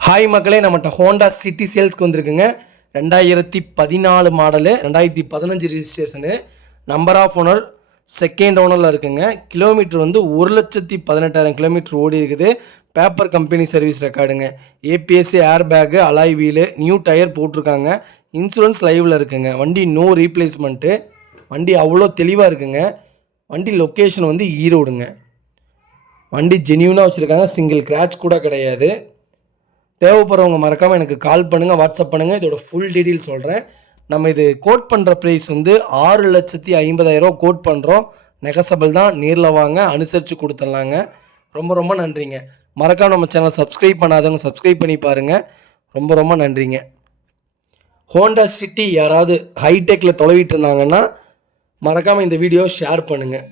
Hi மக்களே, நம்மகிட்ட Honda city சேல்ஸ்க்கு வந்திருக்குங்க. 2014 model, 2015 registration, number of owner second ஓனரில் இருக்குங்க. கிலோமீட்டர் வந்து 1,18,000 கிலோமீட்டர் ஓடி இருக்குது. பேப்பர் கம்பெனி சர்வீஸ் ரெக்கார்டுங்க. ABS, air bag, alloy wheel, new tyre போட்டிருக்காங்க. இன்சூரன்ஸ் லைவில் இருக்குங்க. வண்டி நோ ரீப்ளேஸ்மெண்ட்டு. வண்டி அவ்வளோ தெளிவாக இருக்குங்க. வண்டி லொக்கேஷன் வந்து ஈரோடுங்க. வண்டி ஜென்யூனாக வச்சுருக்காங்க. சிங்கிள் கிராச் கூட கிடையாது. தேவைப்படுறவங்க மறக்காமல் எனக்கு கால் பண்ணுங்கள், வாட்ஸ்அப் பண்ணுங்கள். இதோட ஃபுல் டீட்டெயில் சொல்கிறேன். நம்ம இது கோட் பண்ணுற ப்ரைஸ் வந்து 6,50,000 கோட் பண்ணுறோம். நெகசபிள் தான். நேரில் வாங்க, அனுசரித்து கொடுத்துட்லாங்க. ரொம்ப ரொம்ப நன்றிங்க. மறக்காம நம்ம சேனல் சப்ஸ்கிரைப் பண்ணாதவங்க சப்ஸ்கிரைப் பண்ணி பாருங்கள். ரொம்ப ரொம்ப நன்றிங்க. ஹோண்டா சிட்டி யாராவது ஹைடெக்கில் தொலைவிட்டு இருந்தாங்கன்னா மறக்காமல் இந்த வீடியோ ஷேர் பண்ணுங்கள்.